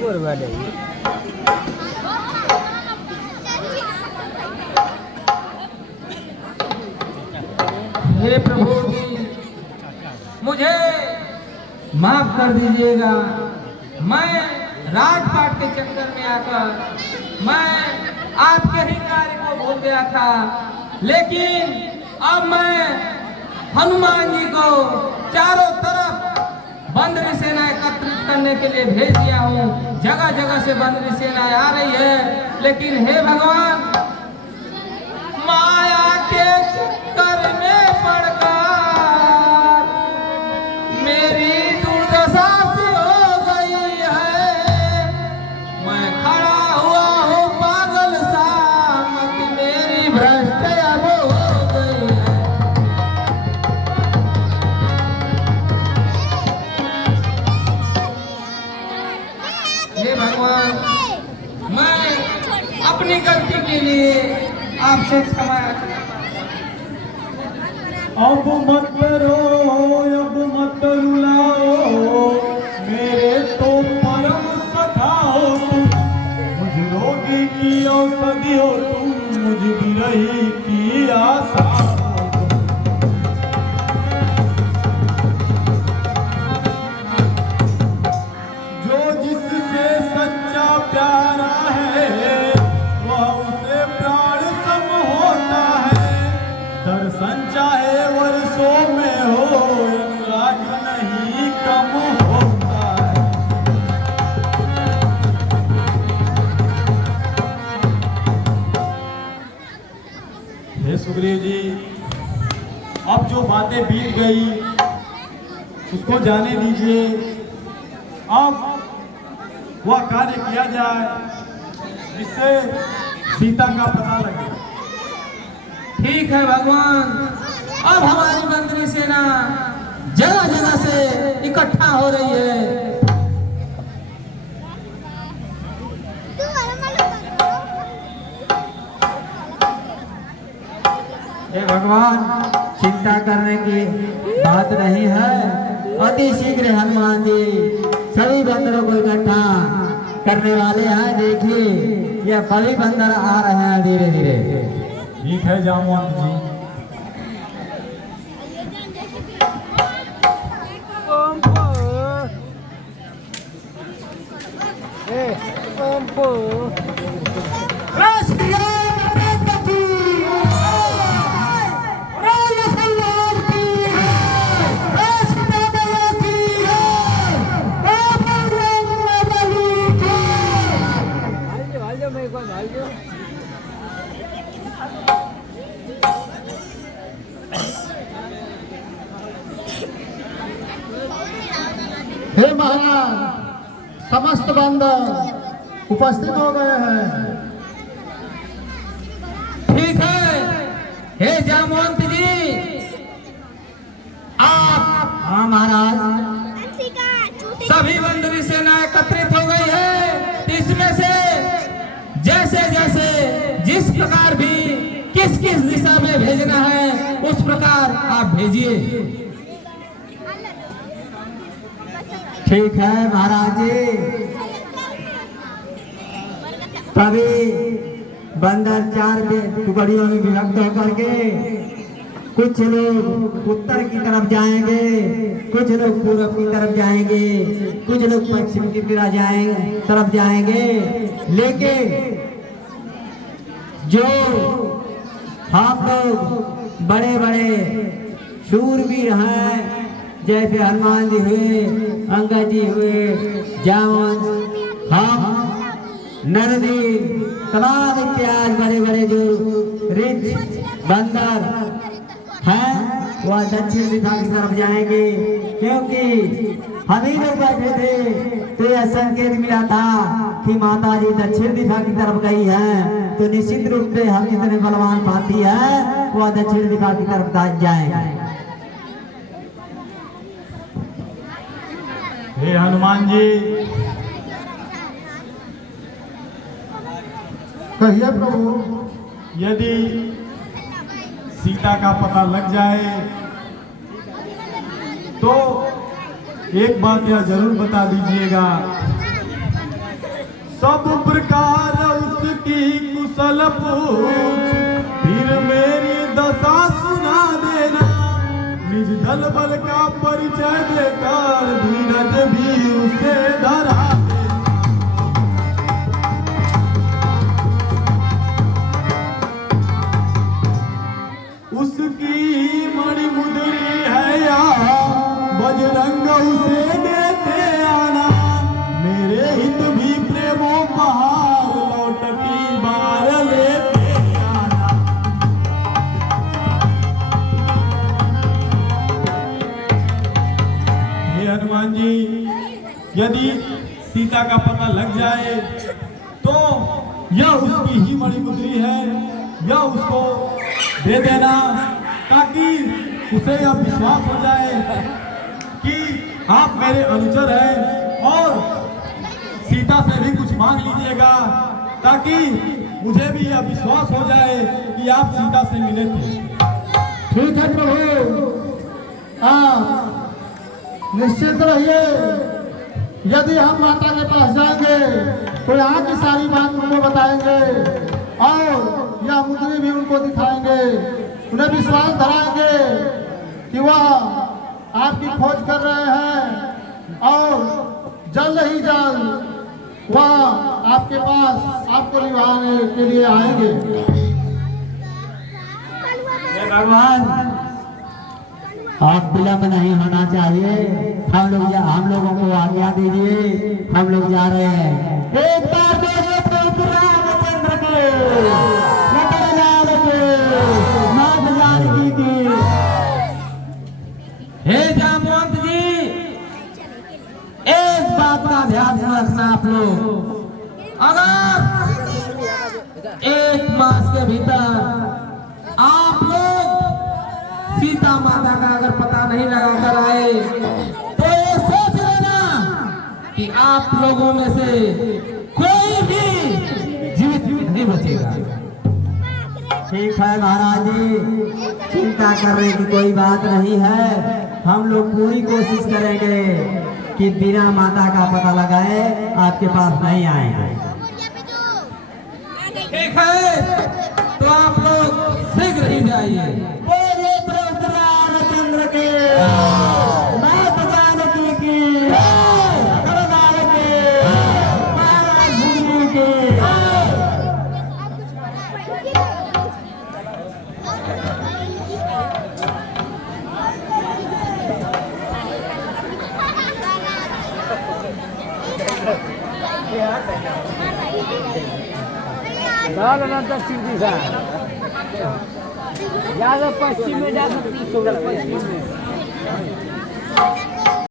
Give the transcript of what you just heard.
हे प्रभु जी, मुझे माफ कर दीजिएगा। मैं राजपाट के चक्कर में आकर मैं आपके ही कार्य को भूल गया था, लेकिन अब मैं हनुमान जी को चारों तरफ बंदरी सेना एकत्रित करने के लिए भेज दिया हूँ। जगह जगह से बंदरी सेना आ रही है, लेकिन हे भगवान, माया के चक्कर में पड़कर मेरी दुर्दशा से हो गई है। मैं खड़ा हुआ हूँ पागल सा, मति मेरी भ्रष्ट अब हो गई है। हे भगवान, मैं अपनी गलती के लिए आपसे क्षमा। अब मत रो, अब मत रुलाओ, मेरे तो परम सखा हो तुम। मुझ रोगी की औषधि हो तुम, मुझ विरही की आशा हो तुम। जो जिससे सच्चा प्यारा है, वह उसे प्राण सम होता है। दर्शन चाहे वर्षों में हो, अनुराग नहीं कम होता है। हे सुग्रीव जी, अब जो बातें बीत गई उसको जाने दीजिए। अब वह कार्य किया जाए जिससे सीता का पता लगे। ठीक है भगवान, अब हमारी बंदरी सेना जगह जगह से इकट्ठा हो रही है। हे भगवान, चिंता करने की बात नहीं है। अति शीघ्र हनुमान जी सभी बंदरों को इकट्ठा करने वाले हैं। देखिए, यह सभी बंदर आ रहे हैं धीरे धीरे। ठीक है जामवंत जी। हे महाराज, समस्त बंदर उपस्थित हो गए हैं। ठीक है, हे जामवंत जी, आप। हाँ महाराज। सभी बंदरी सेना एकत्रित हो गई है। इसमें से जैसे जैसे जिस प्रकार भी किस किस दिशा में भेजना है उस प्रकार आप भेजिए। ठीक है महाराज जी। तभी बंदर चार टुकड़ियों में विभक्त होकर के कुछ लोग उत्तर की तरफ जाएंगे, कुछ लोग पूर्व की तरफ जाएंगे, कुछ लोग पश्चिम की तरफ जाएंगे। लेकिन जो हम लोग बड़े बड़े शूरवीर हैं, जैसे हनुमान जी हुए, अंगद जी हुए, जामवंत, हम नरदीर, तमाम इत्यादि बड़े बड़े जो रिच बंदर हैं, वह दक्षिण दिशा की तरफ जाएंगे। क्योंकि हम ही लोग बैठे थे तो यह संकेत मिला था कि माता जी दक्षिण दिशा की तरफ गई है, तो निश्चित रूप से हम जितने बलवान पाती है वह दक्षिण दिशा की तरफ जाएंगे। हे हनुमान जी, कहिए प्रभु। यदि सीता का पता लग जाए तो एक बात यह जरूर बता दीजिएगा सब प्रकार उसकी कुशल पूछ, फिर मेरी दशा सुना देना। निज दल बल का परिचय देकर धीरज भी उसे धरा देना। उसकी मणि मुद्री है या बजरंग उसे देते आना। मेरे हित भी प्रेमो पहाड़ लौटती बार लेते आना। हे हनुमान जी, यदि सीता का पता लग जाए तो यह उसकी ही मणिमुद्री है, यह उसको दे देना, ताकि उसे यह विश्वास हो जाए कि आप मेरे अनुचर हैं। और सीता से भी कुछ मांग लीजिएगा, ताकि मुझे भी यह विश्वास हो जाए कि आप सीता से मिले थे। ठीक है प्रभु, आप निश्चिंत रहिए। यदि हम माता के पास जाएंगे तो यहाँ की सारी बात उनको बताएंगे और यह मुद्री भी उनको दिखाएंगे। उन्हें विश्वास दिलाएंगे कि वह आपकी खोज कर रहे हैं और जल्द ही जल्द वह आपके पास आपको निभाने के लिए आएंगे। भगवान, आप विलंब नहीं होना चाहिए। हम लोगों को आज्ञा दीजिए, हम लोग जा रहे हैं। एक बार बोलिए प्रभु रामचंद्र के, लखन लाल के, माता जानकी की। हे जामवंत जी, एक बात का ध्यान रखना आप लोग, अगर 1 मास के भीतर आप लोग सीता माता का अगर पता नहीं लगा कर आए तो ये सोच लेना कि आप लोगों में से कोई भी जीवित नहीं बचेगा। ठीक है महाराज जी, चिंता करने की कोई बात नहीं है। हम लोग पूरी कोशिश करेंगे कि बिना माता का पता लगाए आपके पास नहीं आएंगे। ठीक है, तो आप लोग शीघ्र ही जाइए। बोलिए प्रभु रामचंद्र के, माता जानकी की, लखन लाल के, महाराज भूमि के। दक्षिण दिशा ज्यादा पश्चिम में जा सकती, पश्चिम में